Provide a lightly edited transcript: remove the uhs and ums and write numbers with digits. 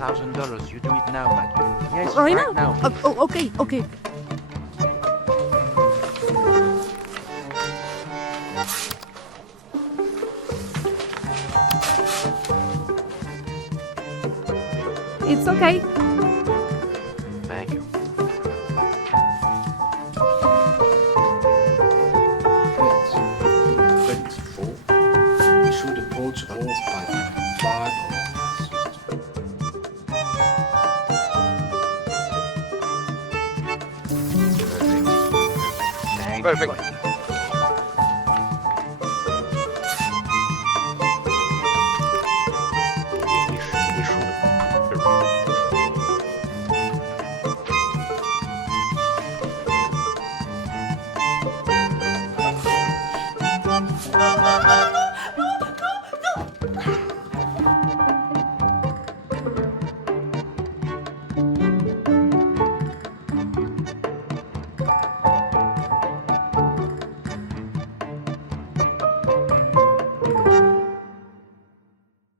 $1,000. You do it now, Maggie. Yes, Right right now? now. Okay. It's okay. Thank you. Wait, 24. We should approach all by 5 Thank Perfect. you.